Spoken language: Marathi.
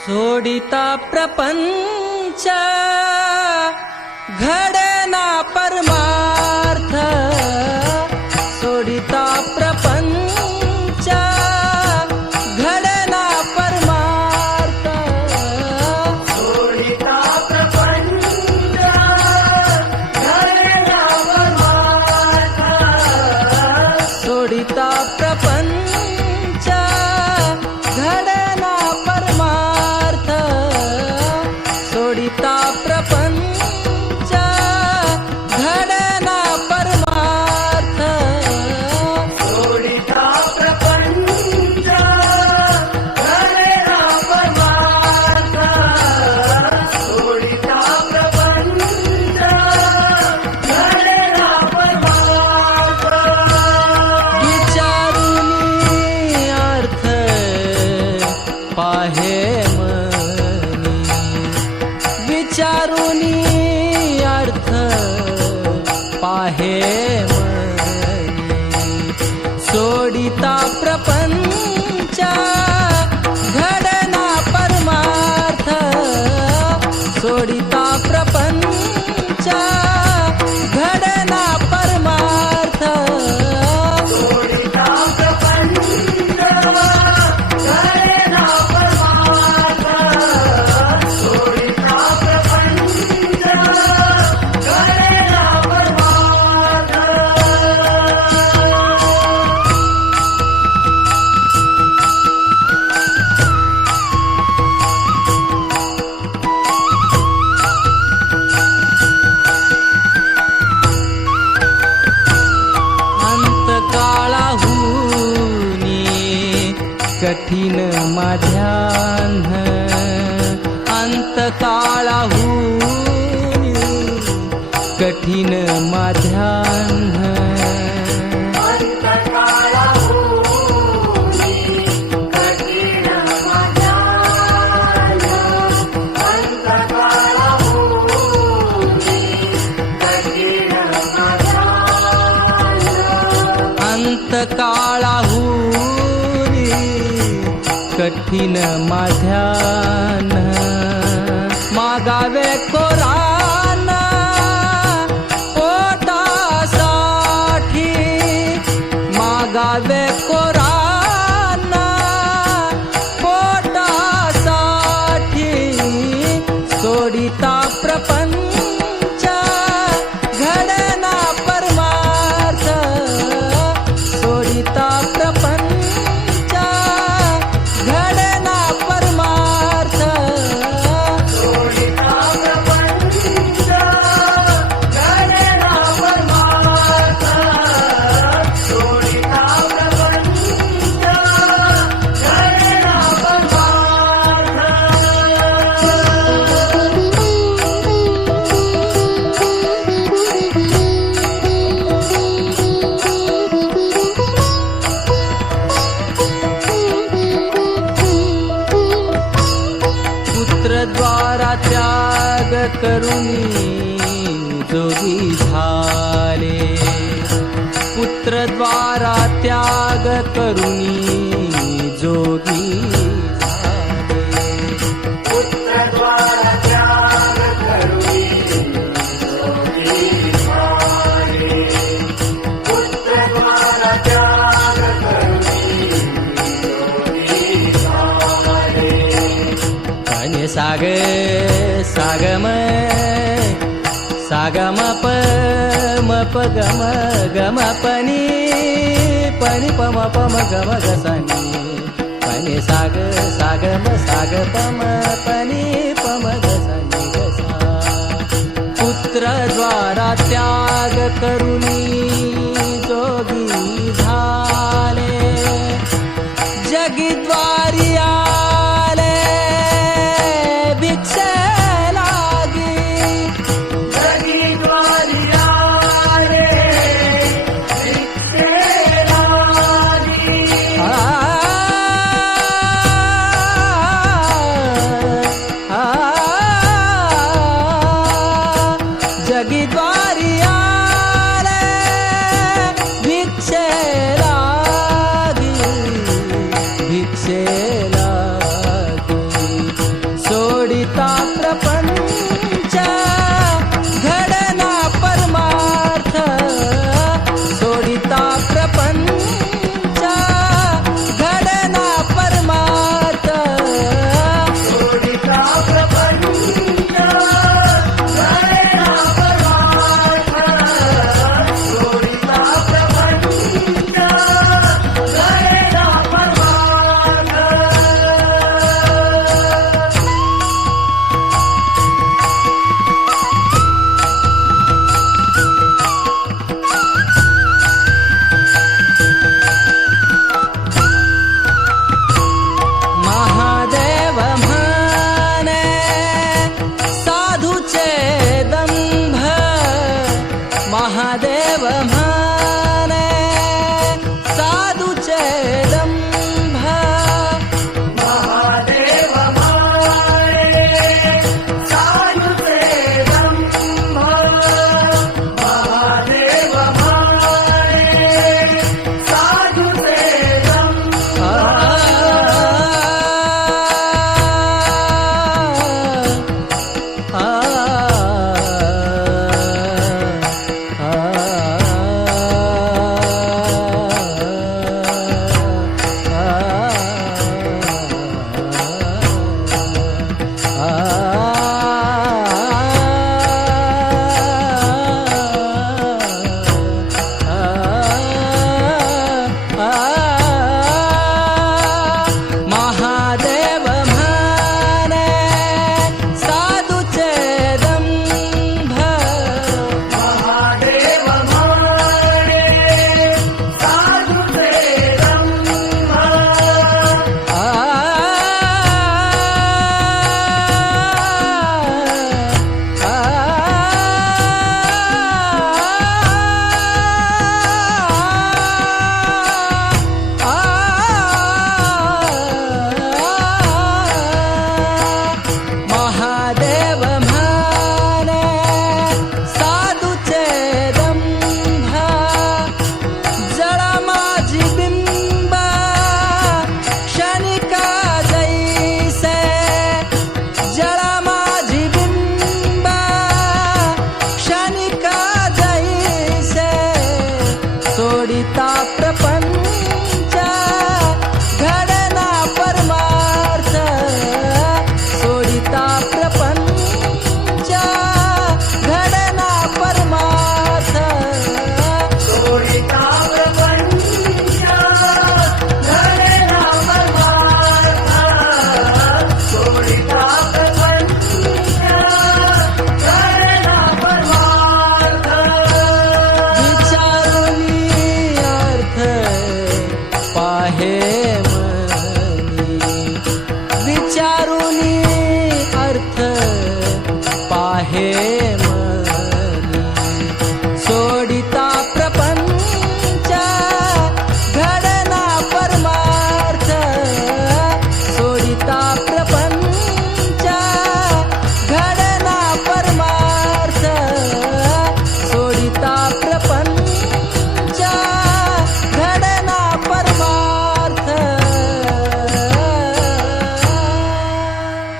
सोडिता प्रपंच घडना परमा कठीण माझ्यान हो कठीण माझ्या कठीण माझ्या करुणी जोगी झाले. पुत्रद्वारा त्याग करुणी जोगी झाले. पुत्रद्वारा त्याग करुणी जोगी झाले. पुत्रद्वारा त्याग करुणी जोगी झाले. आणि साग सागम सागम प म प गम गम पनी पनी पम पम गम गसनी पनी साग सागम साग पम पनी पम गसनी गसा पुत्रद्वारा त्याग करुणी querer.